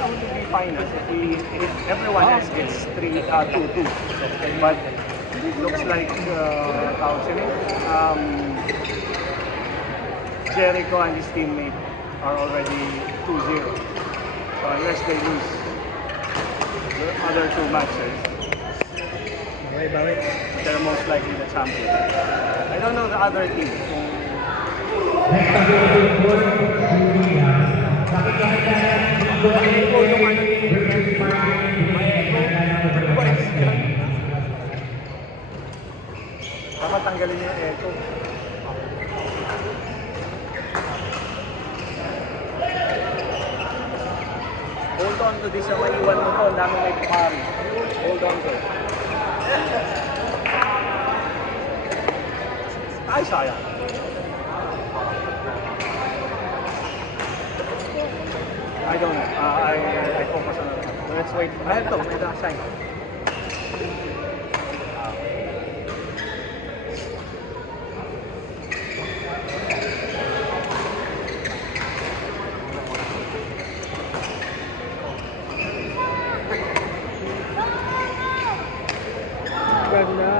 only be finals if everyone else gets 2-2. But it looks like Jericho and his teammate are already 2-0. So unless they lose the other two matches, they're most likely the champion. I don't know the other team. Dapat tanggalin yung echo. Hold on to this, maiwan mo to, ang daming may pumari. Hold on to it. Ay, sayang. I don't know. I focus on it. Let's wait. I have to. May sign. Ganda.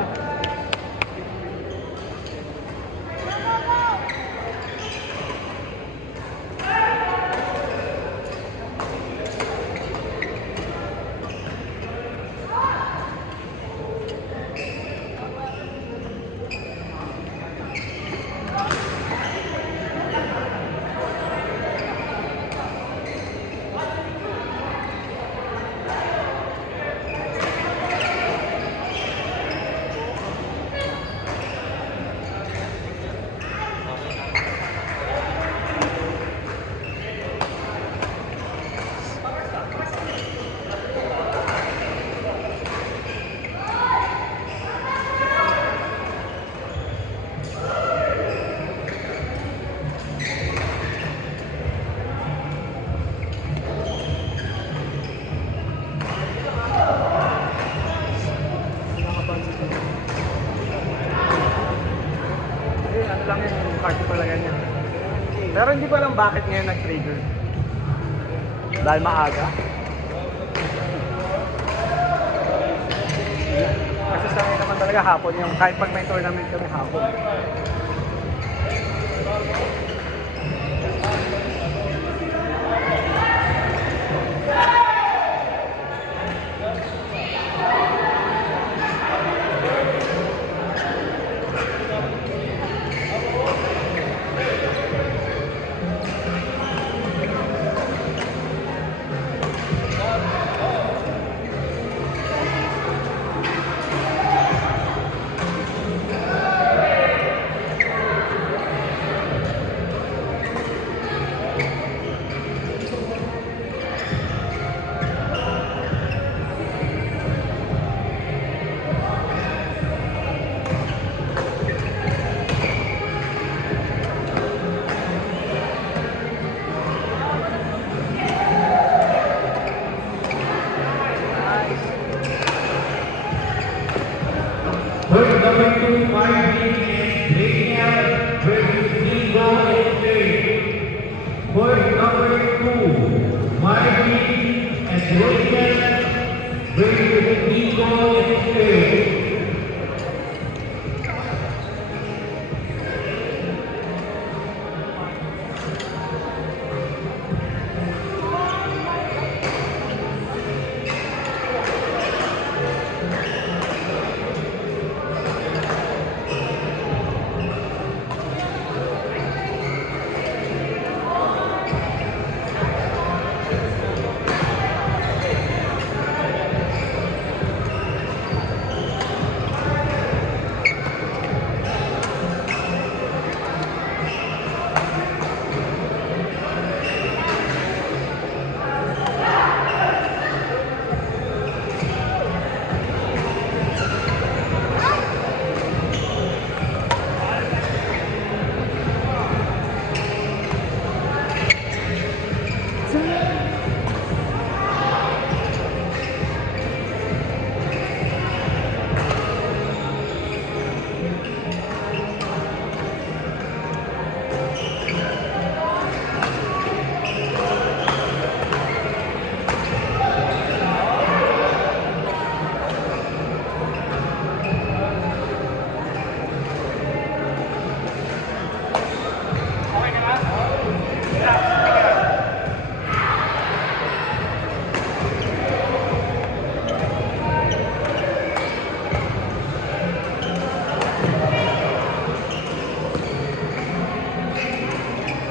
Lang yung party talaga niya. Pero hindi ko alam bakit ngayon nag-trigger. Dahil maaga. Kasi sanay naman talaga hapon yung kahit pag may tournament kami hapon.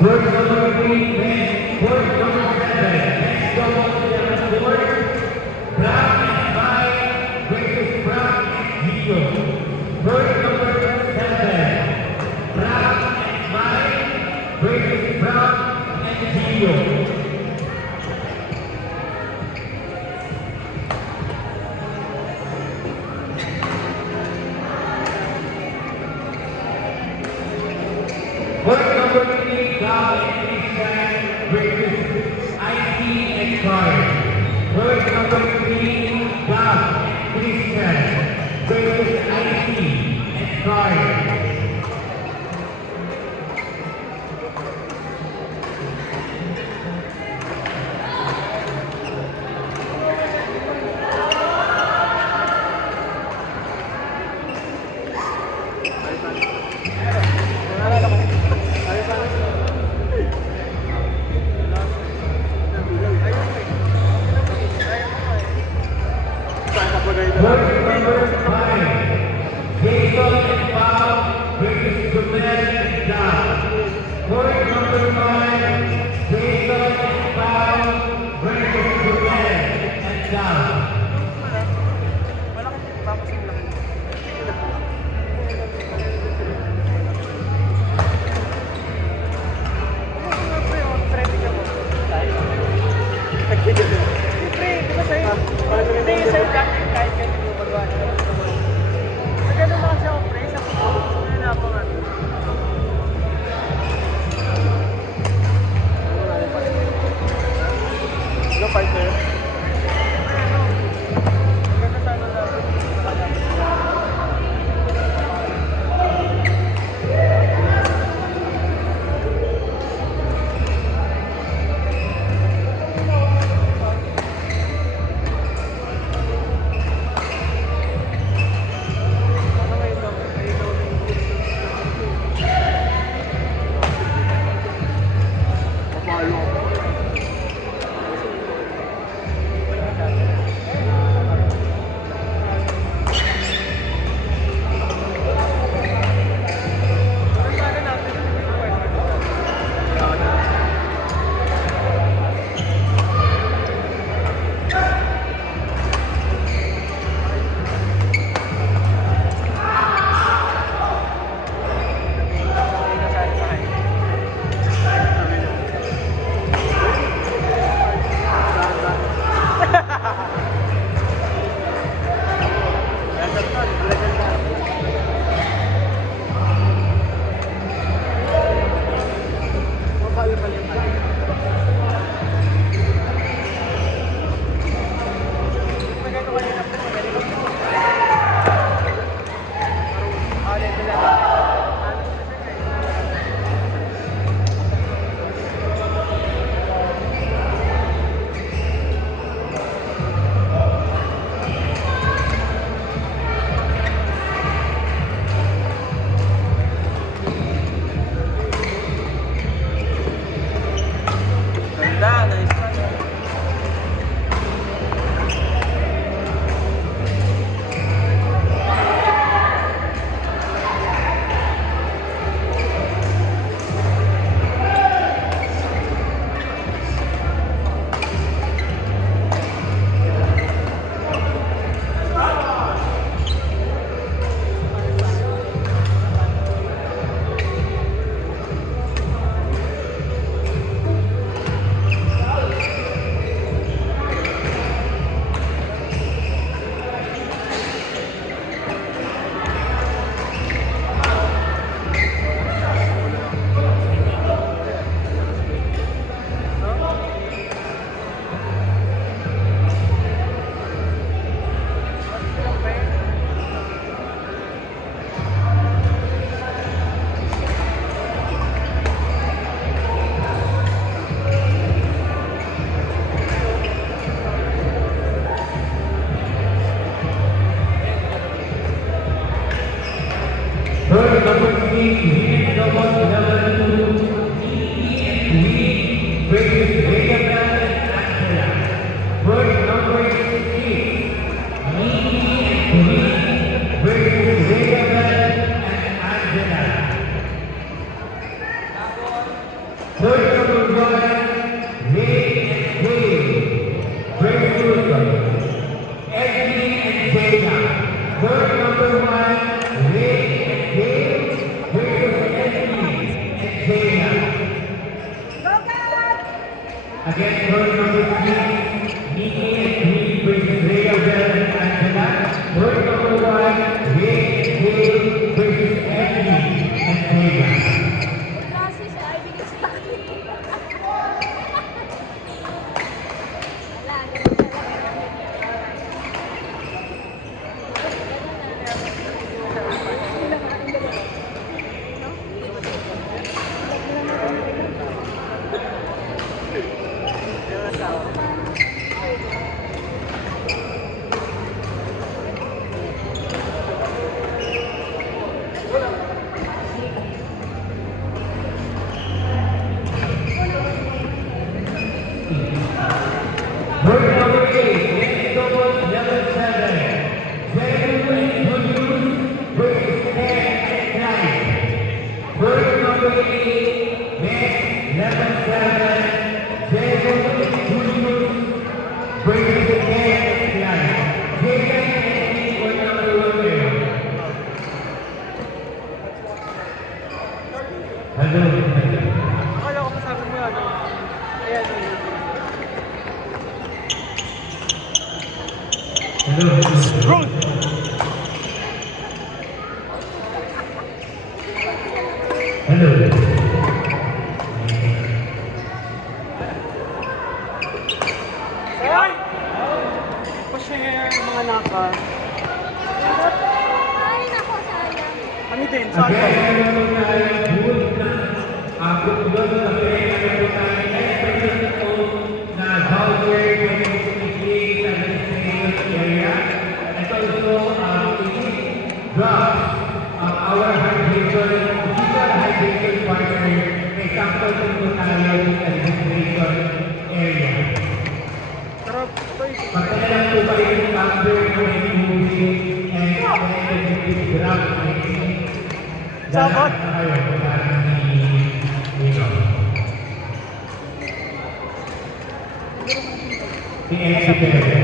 Word number 3, men. Word number 7. Next double to the board. Brown and Mike versus Brown and Gio. Word number 7. Brown and Mike versus Brown and Gio. Word number 3, Gal and Christian versus IT and Card. Word number 3, Gal and Christian versus IT and Card. Word number 5, Jason and Bob versus Jumel and Dal. Word number 5, Jason and Bob versus Jumel and Dal. Bird number 8, next double, level 7. Zebu introduced versus 10 and 9. Bird number 8, next level 7. Zebu introduced versus 10 and 9. Jagan and bird number 1 there. Hello. Akala ko masabi mo ano. Ayan. Hello. Road! Hello. Ay! Pa-share yung mga naka. Ay, nako, sayang. Ano din? Saan? Again, meron tayong good na good na pera meron tayong expression po na voucher na yung sa destination area. And also, drops our hydration, digital hydration partner, may sample po tayo sa destination area. Pero ito is... Magdala lang po kayo yung number na may movie and connected grab Sabot? na kayo para ni Elsie Perez.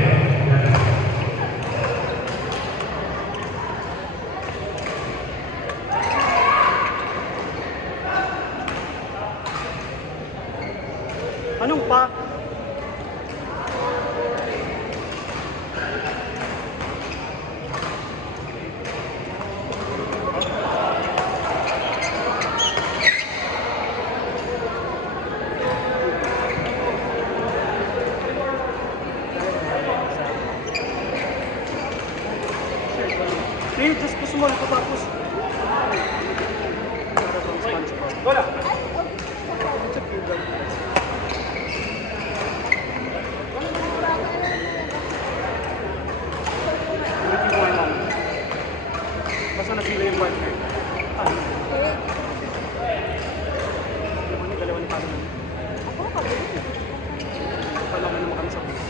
Anong pa? Sige, just gusto mo nakatapos. Wala. Hindi ko alam. Basta napila yung partner. Ah, ano ba dalawa ni Pado na? Ako, pabalik. Pala ka naman kami sa buhay.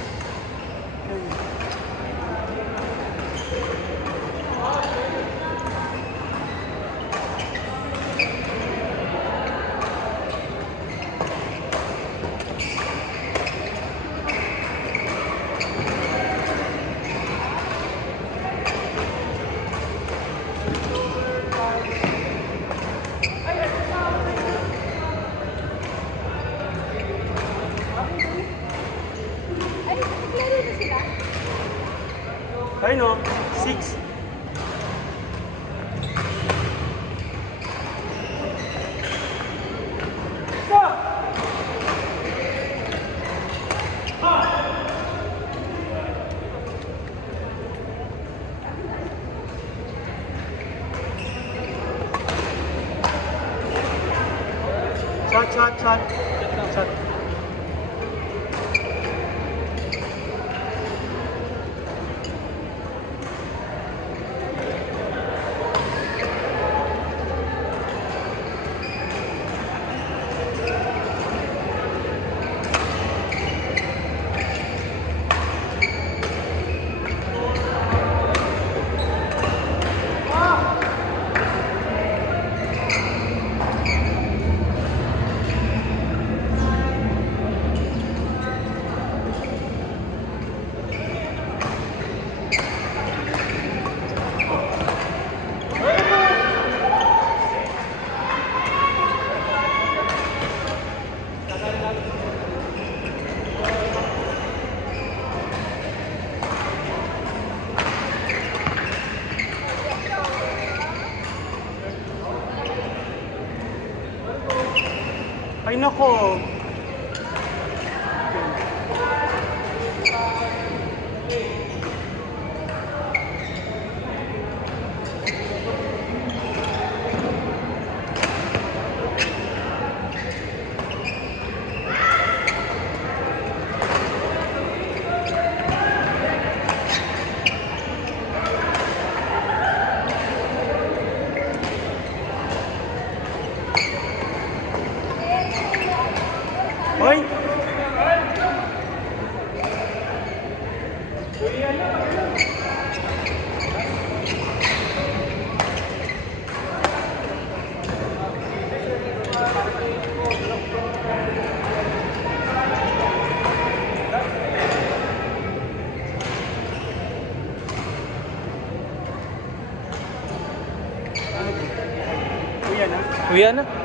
Ay, naglaro na sila. Ayun o, 6. Chat. Ay nako. Hoy! Uwi na.